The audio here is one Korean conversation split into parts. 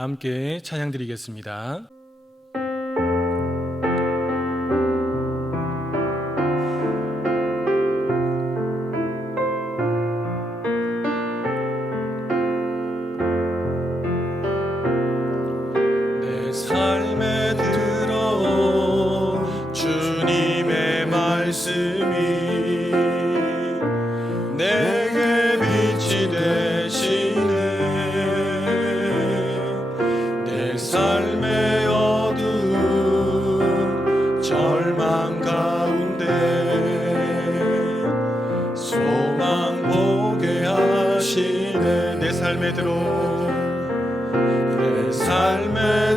함께 찬양 드리겠습니다. 내 삶에 들어온 주님의 말씀이 내게 빛이 되시네. 내 삶의 어두운 절망 가운데 소망 보게 하시네. 내 삶에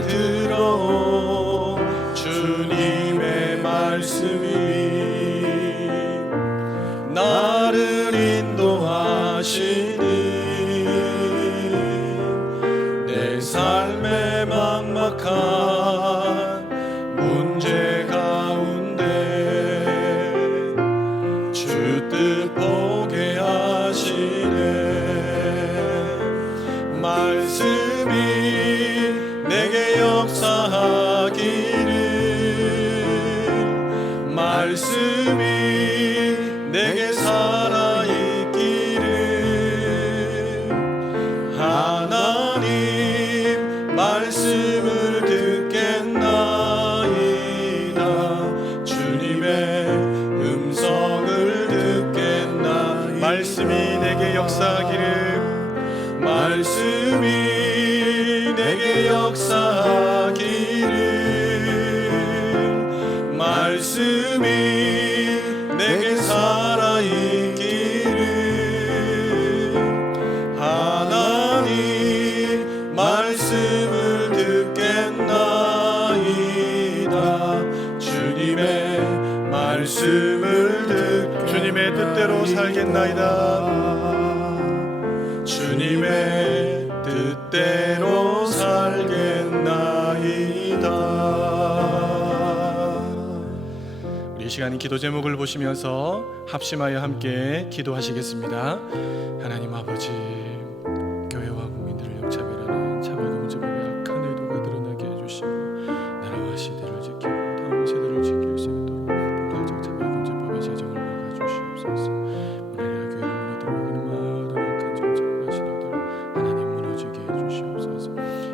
들어온 주님의 말씀이 나를 인도하시니 내 삶의 막막한 문제 가운데 주 뜻 보게 하시네. 말씀이 내게 역사하기를, 말씀이 내게 살아있기를, 하나님 말씀을 듣겠나이다. 주님의 음성을 듣겠나이다. 말씀이 내게 역사하기를, 말씀이 내게 역사하기를, 말씀이 내게 살아있기를, 하나님 말씀을 듣겠나이다. 주님의 말씀을 주님의 뜻대로 살겠나이다. 주님의 뜻대로 살겠나이다. 우리 이 시간 기도 제목을 보시면서 합심하여 함께 기도하시겠습니다. 하나님 아버지, 교회와 국민들을 역차별하는 차별금지법의 악한 의도가 드러나게 해주시고 나라와 시대를 지키고 다음 세대를 지킬 수 있도록 포괄적 차별금지법의 제정을 막아주시옵소서. 문화리와 교회를 무너뜨리고 하는 모든 악한 정책과 시도들 하나님 무너지게 해주시옵소서.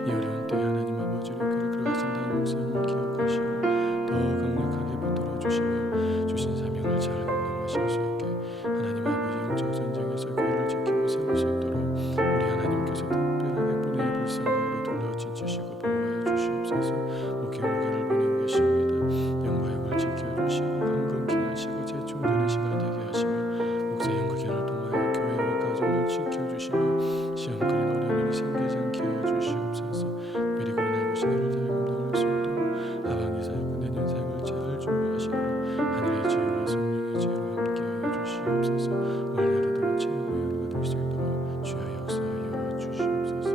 이 어려운 때에 하나님 아버지로 교회를 끌어가신 담임 목사님을 기억하시고 더 강력하게 붙들어 주시며 주신 사명을 잘 감당하실 수 있게 하나님 아버지 영적 전쟁에서 교회를 지키고 세울 수 있도록 우리 하나님께서 특별하게 분의 불쌍함으로 둘러 지키시고 보호하여 주시옵소서. 목회를 보내고 계십니다. 영과 육을 지켜주시고 강건케 하시고 재충전의 시간 되게 하시며 목사 연구견을 통하여 교회와 가정을 지켜주시며 시험거리는 어려운 일이 생기지 않게 하여 주시옵소서. 미리 고난 날보신 일을 잘 감당할 수 있도록 하반기 사역과 내년 사역을 잘 준비하시고 하늘의 지혜와 성령의 지혜로 함께하여 주시옵소서. 오늘날에도 최고의 하루가 될 수 있도록 주여 역사하여 주시옵소서.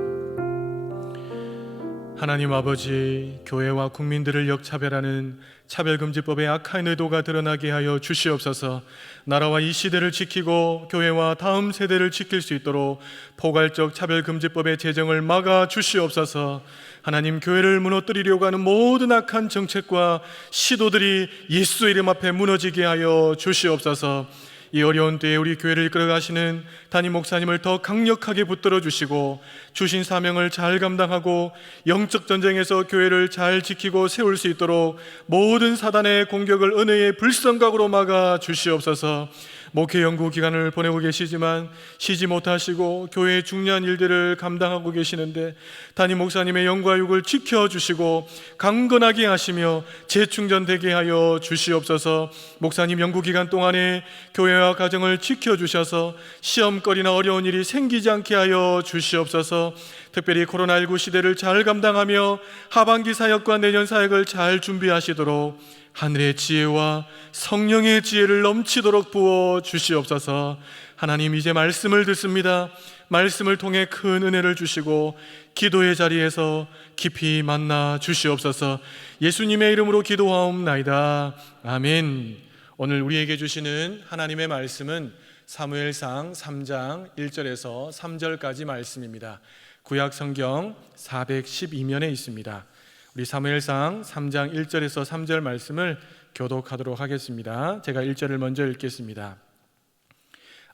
하나님 아버지, 교회와 국민들을 역차별하는 차별금지법의 악한 의도가 드러나게 하여 주시옵소서. 나라와 이 시대를 지키고 교회와 다음 세대를 지킬 수 있도록 포괄적 차별금지법의 제정을 막아 주시옵소서. 하나님, 교회를 무너뜨리려고 하는 모든 악한 정책과 시도들이 예수 이름 앞에 무너지게 하여 주시옵소서. 이 어려운 때에 우리 교회를 이끌어가시는 담임 목사님을 더 강력하게 붙들어 주시고 주신 사명을 잘 감당하고 영적 전쟁에서 교회를 잘 지키고 세울 수 있도록 모든 사단의 공격을 은혜의 불성각으로 막아 주시옵소서. 목회 연구 기간을 보내고 계시지만 쉬지 못하시고 교회의 중요한 일들을 감당하고 계시는데 담임 목사님의 영과 육을 지켜주시고 강건하게 하시며 재충전되게 하여 주시옵소서. 목사님 연구 기간 동안에 교회와 가정을 지켜주셔서 시험거리나 어려운 일이 생기지 않게 하여 주시옵소서. 특별히 코로나19 시대를 잘 감당하며 하반기 사역과 내년 사역을 잘 준비하시도록 하늘의 지혜와 성령의 지혜를 넘치도록 부어 주시옵소서. 하나님, 이제 말씀을 듣습니다. 말씀을 통해 큰 은혜를 주시고 기도의 자리에서 깊이 만나 주시옵소서. 예수님의 이름으로 기도하옵나이다. 아멘. 오늘 우리에게 주시는 하나님의 말씀은 사무엘상 3장 1절에서 3절까지 말씀입니다. 구약 성경 412면에 있습니다. 우리 사무엘상 3장 1절에서 3절 말씀을 교독하도록 하겠습니다. 제가 1절을 먼저 읽겠습니다.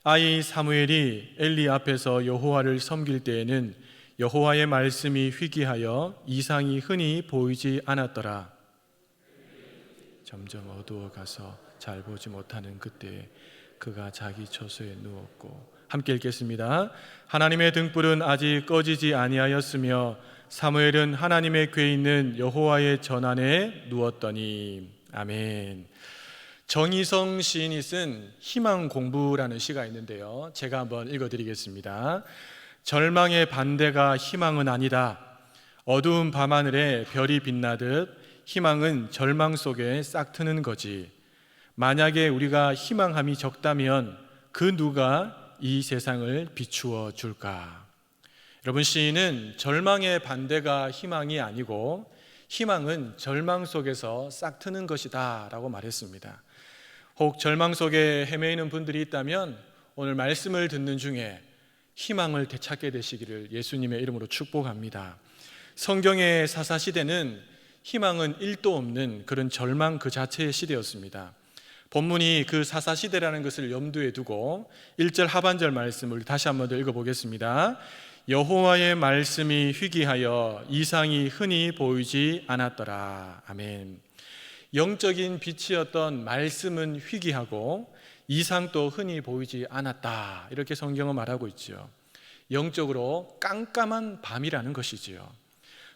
아이 사무엘이 엘리 앞에서 여호와를 섬길 때에는 여호와의 말씀이 희귀하여 이상이 흔히 보이지 않았더라. 점점 어두워가서 잘 보지 못하는 그때에 그가 자기 처소에 누웠고, 함께 읽겠습니다. 하나님의 등불은 아직 꺼지지 아니하였으며 사무엘은 하나님의 궤에 있는 여호와의 전안에 누웠더니. 아멘. 정희성 시인이 쓴 희망 공부라는 시가 있는데요, 제가 한번 읽어드리겠습니다. 절망의 반대가 희망은 아니다. 어두운 밤하늘에 별이 빛나듯 희망은 절망 속에 싹 트는 거지. 만약에 우리가 희망함이 적다면 그 누가 이 세상을 비추어 줄까? 여러분, 시인은 절망의 반대가 희망이 아니고 희망은 절망 속에서 싹 트는 것이다 라고 말했습니다. 혹 절망 속에 헤매이는 분들이 있다면 오늘 말씀을 듣는 중에 희망을 되찾게 되시기를 예수님의 이름으로 축복합니다. 성경의 사사시대는 희망은 1도 없는 그런 절망 그 자체의 시대였습니다. 본문이 그 사사시대라는 것을 염두에 두고 1절 하반절 말씀을 다시 한번 더 읽어보겠습니다. 여호와의 말씀이 희귀하여 이상이 흔히 보이지 않았더라. 아멘. 영적인 빛이었던 말씀은 희귀하고 이상도 흔히 보이지 않았다, 이렇게 성경은 말하고 있죠. 영적으로 깜깜한 밤이라는 것이지요.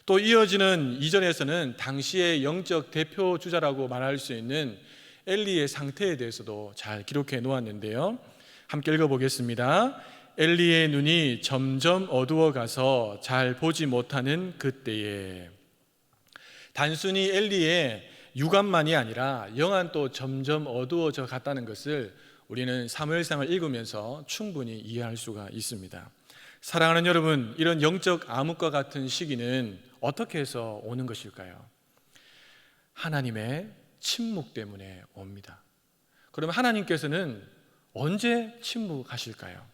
또 이어지는 2절에서는 당시의 영적 대표 주자라고 말할 수 있는 엘리의 상태에 대해서도 잘 기록해 놓았는데요, 함께 읽어보겠습니다. 엘리의 눈이 점점 어두워가서 잘 보지 못하는 그때에. 단순히 엘리의 육안만이 아니라 영안도 점점 어두워져 갔다는 것을 우리는 사무엘상을 읽으면서 충분히 이해할 수가 있습니다. 사랑하는 여러분, 이런 영적 암흑과 같은 시기는 어떻게 해서 오는 것일까요? 하나님의 침묵 때문에 옵니다. 그러면 하나님께서는 언제 침묵하실까요?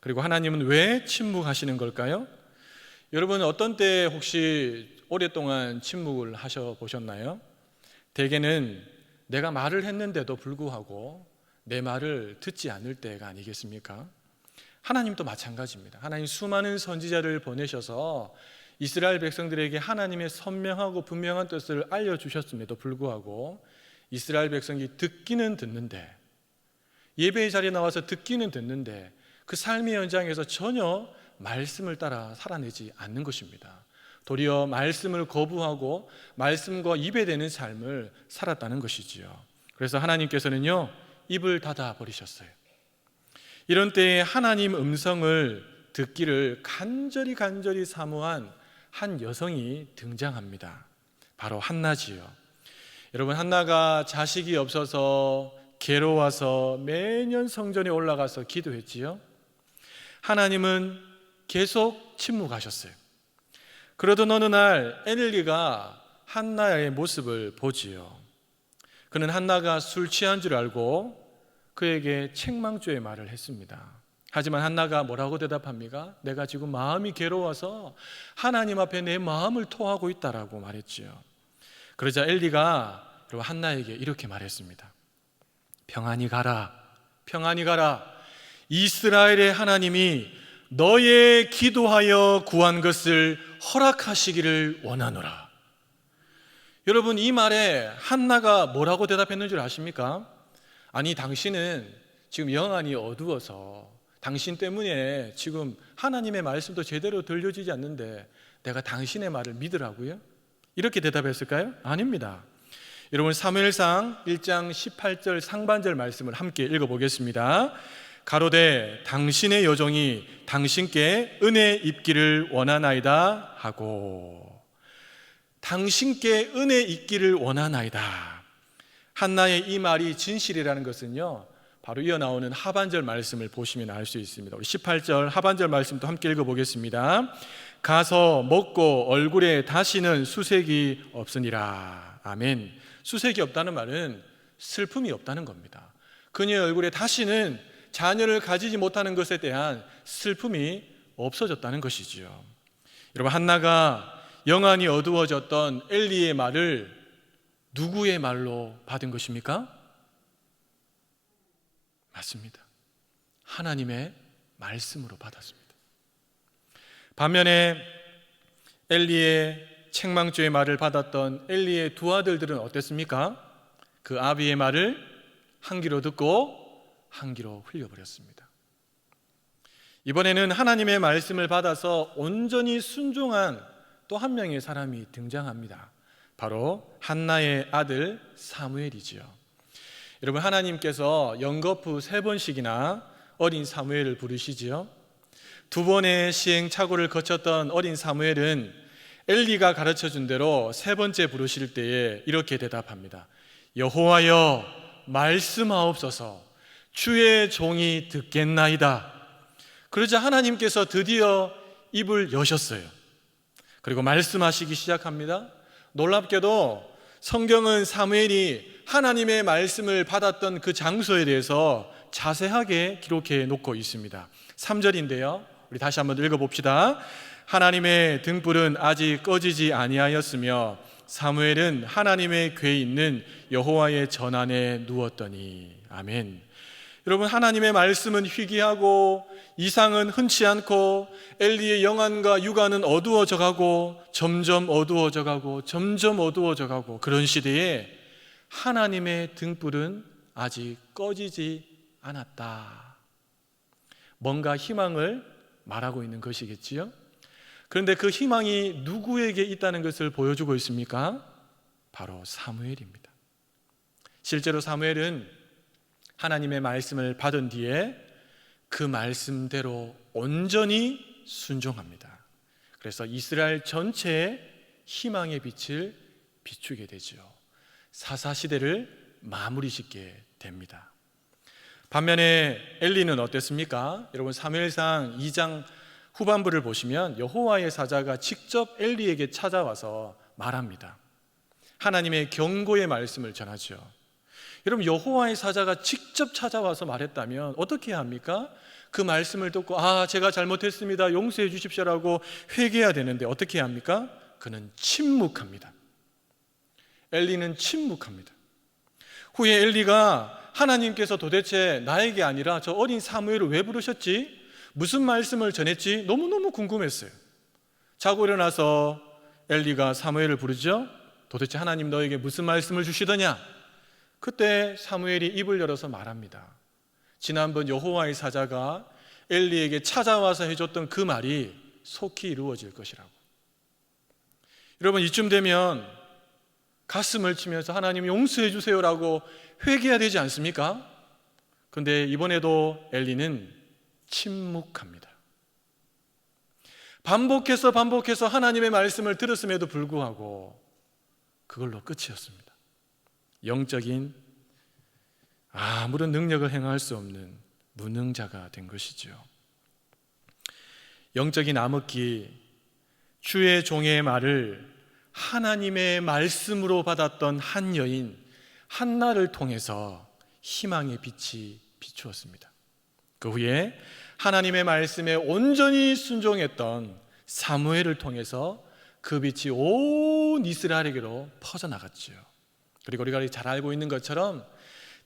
그리고 하나님은 왜 침묵하시는 걸까요? 여러분, 어떤 때 혹시 오랫동안 침묵을 하셔보셨나요? 대개는 내가 말을 했는데도 불구하고 내 말을 듣지 않을 때가 아니겠습니까? 하나님도 마찬가지입니다. 하나님 수많은 선지자를 보내셔서 이스라엘 백성들에게 하나님의 선명하고 분명한 뜻을 알려주셨음에도 불구하고 이스라엘 백성이 듣기는 듣는데, 예배의 자리에 나와서 듣기는 듣는데 그 삶의 현장에서 전혀 말씀을 따라 살아내지 않는 것입니다. 도리어 말씀을 거부하고 말씀과 입에 대는 삶을 살았다는 것이지요. 그래서 하나님께서는요, 입을 닫아 버리셨어요. 이런 때에 하나님 음성을 듣기를 간절히 사모한 한 여성이 등장합니다. 바로 한나지요. 여러분, 한나가 자식이 없어서 괴로워서 매년 성전에 올라가서 기도했지요. 하나님은 계속 침묵하셨어요. 그러던 어느 날 엘리가 한나의 모습을 보지요. 그는 한나가 술 취한 줄 알고 그에게 책망조의 말을 했습니다. 하지만 한나가 뭐라고 대답합니까? 내가 지금 마음이 괴로워서 하나님 앞에 내 마음을 토하고 있다라고 말했지요. 그러자 엘리가 한나에게 이렇게 말했습니다. 평안히 가라, 평안히 가라. 이스라엘의 하나님이 너의 기도하여 구한 것을 허락하시기를 원하노라. 여러분, 이 말에 한나가 뭐라고 대답했는 줄 아십니까? 아니, 당신은 지금 영안이 어두워서 당신 때문에 지금 하나님의 말씀도 제대로 들려지지 않는데 내가 당신의 말을 믿으라고요? 이렇게 대답했을까요? 아닙니다. 여러분, 사무엘상 1장 18절 상반절 말씀을 함께 읽어보겠습니다. 가로되 당신의 여종이 당신께 은혜 입기를 원하나이다 하고. 당신께 은혜 입기를 원하나이다. 한나의 이 말이 진실이라는 것은요, 바로 이어 나오는 하반절 말씀을 보시면 알 수 있습니다. 우리 18절 하반절 말씀도 함께 읽어보겠습니다. 가서 먹고 얼굴에 다시는 수색이 없으니라. 아멘. 수색이 없다는 말은 슬픔이 없다는 겁니다. 그녀의 얼굴에 다시는 자녀를 가지지 못하는 것에 대한 슬픔이 없어졌다는 것이지요. 여러분, 한나가 영안이 어두워졌던 엘리의 말을 누구의 말로 받은 것입니까? 맞습니다. 하나님의 말씀으로 받았습니다. 반면에 엘리의 책망조의 말을 받았던 엘리의 두 아들들은 어땠습니까? 그 아비의 말을 한 귀로 듣고 한 귀로 흘려버렸습니다. 이번에는 하나님의 말씀을 받아서 온전히 순종한 또 한 명의 사람이 등장합니다. 바로 한나의 아들 사무엘이지요. 여러분, 하나님께서 연거푸 3번씩이나 어린 사무엘을 부르시지요. 2번의 시행착오를 거쳤던 어린 사무엘은 엘리가 가르쳐준 대로 3번째 부르실 때에 이렇게 대답합니다. 여호와여, 말씀하옵소서. 주의 종이 듣겠나이다. 그러자 하나님께서 드디어 입을 여셨어요. 그리고 말씀하시기 시작합니다. 놀랍게도 성경은 사무엘이 하나님의 말씀을 받았던 그 장소에 대해서 자세하게 기록해 놓고 있습니다. 3절인데요. 우리 다시 한번 읽어봅시다. 하나님의 등불은 아직 꺼지지 아니하였으며 사무엘은 하나님의 궤에 있는 여호와의 전안에 누웠더니. 아멘. 여러분, 하나님의 말씀은 희귀하고 이상은 흔치 않고 엘리의 영안과 육안은 어두워져 가고 점점 어두워져 가고 점점 어두워져 가고 그런 시대에 하나님의 등불은 아직 꺼지지 않았다. 뭔가 희망을 말하고 있는 것이겠지요. 그런데 그 희망이 누구에게 있다는 것을 보여주고 있습니까? 바로 사무엘입니다. 실제로 사무엘은 하나님의 말씀을 받은 뒤에 그 말씀대로 온전히 순종합니다. 그래서 이스라엘 전체에 희망의 빛을 비추게 되죠. 사사시대를 마무리 짓게 됩니다. 반면에 엘리는 어땠습니까? 여러분, 사무엘상 2장 후반부를 보시면 여호와의 사자가 직접 엘리에게 찾아와서 말합니다. 하나님의 경고의 말씀을 전하죠. 여러분, 여호와의 사자가 직접 찾아와서 말했다면 어떻게 해야 합니까? 그 말씀을 듣고 제가 잘못했습니다, 용서해 주십시오라고 회개해야 되는데 어떻게 해야 합니까? 그는 침묵합니다. 엘리는 침묵합니다. 후에 엘리가 하나님께서 도대체 나에게 아니라 저 어린 사무엘을 왜 부르셨지? 무슨 말씀을 전했지? 너무너무 궁금했어요. 자고 일어나서 엘리가 사무엘을 부르죠. 도대체 하나님 너에게 무슨 말씀을 주시더냐? 그때 사무엘이 입을 열어서 말합니다. 지난번 여호와의 사자가 엘리에게 찾아와서 해줬던 그 말이 속히 이루어질 것이라고. 여러분, 이쯤 되면 가슴을 치면서 하나님 용서해 주세요라고 회개해야 되지 않습니까? 그런데 이번에도 엘리는 침묵합니다. 반복해서 하나님의 말씀을 들었음에도 불구하고 그걸로 끝이었습니다. 영적인 아무런 능력을 행할 수 없는 무능자가 된 것이죠. 영적인 암흑기, 주의 종의 말을 하나님의 말씀으로 받았던 한 여인 한나를 통해서 희망의 빛이 비추었습니다. 그 후에 하나님의 말씀에 온전히 순종했던 사무엘을 통해서 그 빛이 온 이스라엘에게로 퍼져나갔죠. 그리고 우리가 잘 알고 있는 것처럼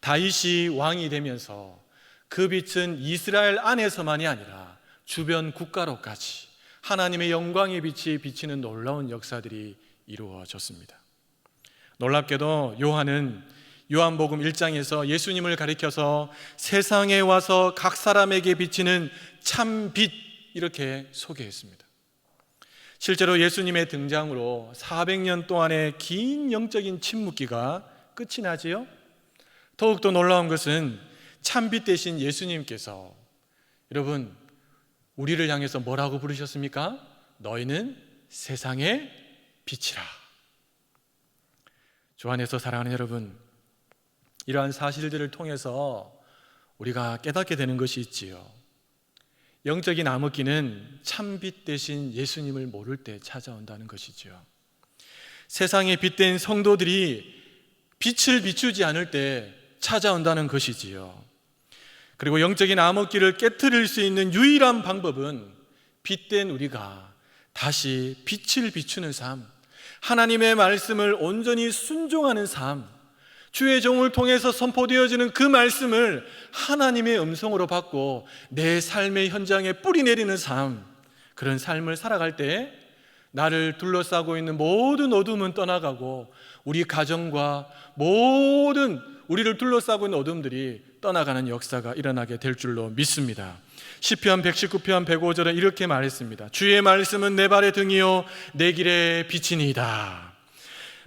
다윗이 왕이 되면서 그 빛은 이스라엘 안에서만이 아니라 주변 국가로까지 하나님의 영광의 빛이 비치는 놀라운 역사들이 이루어졌습니다. 놀랍게도 요한은 요한복음 1장에서 예수님을 가리켜서 세상에 와서 각 사람에게 비치는 참 빛, 이렇게 소개했습니다. 실제로 예수님의 등장으로 400년 동안의 긴 영적인 침묵기가 끝이 나지요. 더욱더 놀라운 것은 참빛 대신 예수님께서 여러분 우리를 향해서 뭐라고 부르셨습니까? 너희는 세상의 빛이라. 주 안에서 사랑하는 여러분, 이러한 사실들을 통해서 우리가 깨닫게 되는 것이 있지요. 영적인 암흑기는 참빛 대신 예수님을 모를 때 찾아온다는 것이죠. 세상에 빛된 성도들이 빛을 비추지 않을 때 찾아온다는 것이지요. 그리고 영적인 암흑기를 깨트릴 수 있는 유일한 방법은 빛된 우리가 다시 빛을 비추는 삶, 하나님의 말씀을 온전히 순종하는 삶, 주의 종을 통해서 선포되어지는 그 말씀을 하나님의 음성으로 받고 내 삶의 현장에 뿌리 내리는 삶, 그런 삶을 살아갈 때 나를 둘러싸고 있는 모든 어둠은 떠나가고 우리 가정과 모든 우리를 둘러싸고 있는 어둠들이 떠나가는 역사가 일어나게 될 줄로 믿습니다. 시편 119편 105절에 이렇게 말했습니다. 주의 말씀은 내 발의 등이요 내 길의 빛이니이다.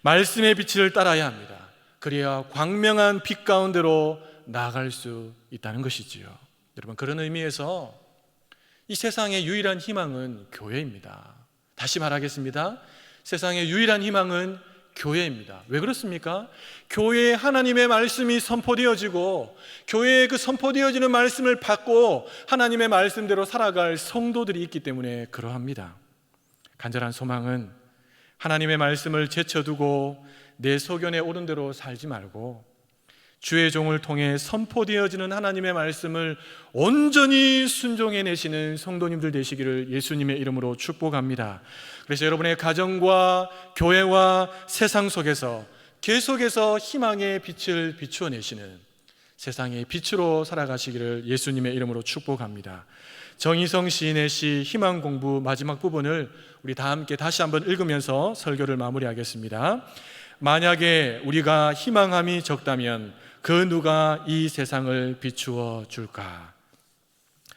말씀의 빛을 따라야 합니다. 그래야 광명한 빛 가운데로 나아갈 수 있다는 것이지요. 여러분, 그런 의미에서 이 세상의 유일한 희망은 교회입니다. 다시 말하겠습니다. 세상의 유일한 희망은 교회입니다. 왜 그렇습니까? 교회에 하나님의 말씀이 선포되어지고 교회에 그 선포되어지는 말씀을 받고 하나님의 말씀대로 살아갈 성도들이 있기 때문에 그러합니다. 간절한 소망은 하나님의 말씀을 제쳐두고 내 소견에 오른 대로 살지 말고 주의 종을 통해 선포되어지는 하나님의 말씀을 온전히 순종해내시는 성도님들 되시기를 예수님의 이름으로 축복합니다. 그래서 여러분의 가정과 교회와 세상 속에서 계속해서 희망의 빛을 비추어내시는 세상의 빛으로 살아가시기를 예수님의 이름으로 축복합니다. 정희성 시인의 시 희망 공부 마지막 부분을 우리 다 함께 다시 한번 읽으면서 설교를 마무리하겠습니다. 만약에 우리가 희망함이 적다면 그 누가 이 세상을 비추어 줄까?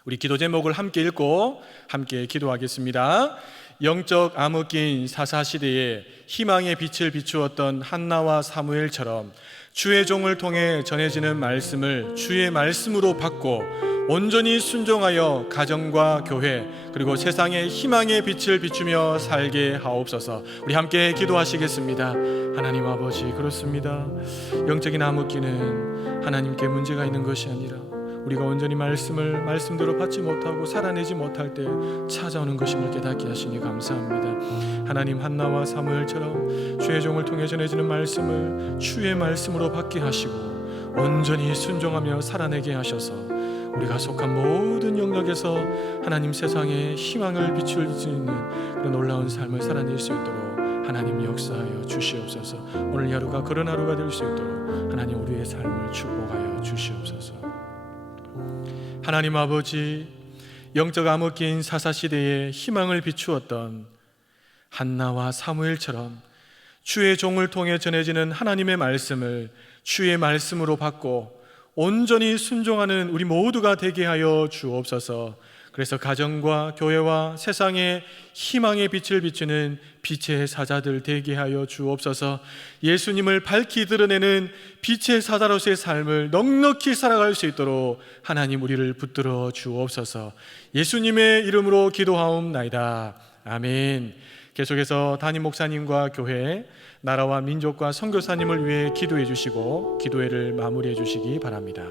우리 기도 제목을 함께 읽고 함께 기도하겠습니다. 영적 암흑기인 사사시대에 희망의 빛을 비추었던 한나와 사무엘처럼 주의 종을 통해 전해지는 말씀을 주의 말씀으로 받고 온전히 순종하여 가정과 교회 그리고 세상에 희망의 빛을 비추며 살게 하옵소서. 우리 함께 기도하시겠습니다. 하나님 아버지, 그렇습니다. 영적인 암흑기는 하나님께 문제가 있는 것이 아니라 우리가 온전히 말씀을 말씀대로 받지 못하고 살아내지 못할 때 찾아오는 것임을 깨닫게 하시니 감사합니다. 하나님, 한나와 사무엘처럼 주의 종을 통해 전해지는 말씀을 주의 말씀으로 받게 하시고 온전히 순종하며 살아내게 하셔서 우리가 속한 모든 영역에서 하나님 세상에 희망을 비출 수 있는 그런 놀라운 삶을 살아낼 수 있도록 하나님 역사하여 주시옵소서. 오늘 하루가 그런 하루가 될 수 있도록 하나님 우리의 삶을 축복하여 주시옵소서. 하나님 아버지, 영적 암흑기인 사사시대에 희망을 비추었던 한나와 사무엘처럼 주의 종을 통해 전해지는 하나님의 말씀을 주의 말씀으로 받고 온전히 순종하는 우리 모두가 되게 하여 주옵소서. 그래서 가정과 교회와 세상에 희망의 빛을 비추는 빛의 사자들 되게 하여 주옵소서. 예수님을 밝히 드러내는 빛의 사자로서의 삶을 넉넉히 살아갈 수 있도록 하나님 우리를 붙들어 주옵소서. 예수님의 이름으로 기도하옵나이다. 아멘. 계속해서 담임 목사님과 교회, 나라와 민족과 선교사님을 위해 기도해 주시고 기도회를 마무리해 주시기 바랍니다.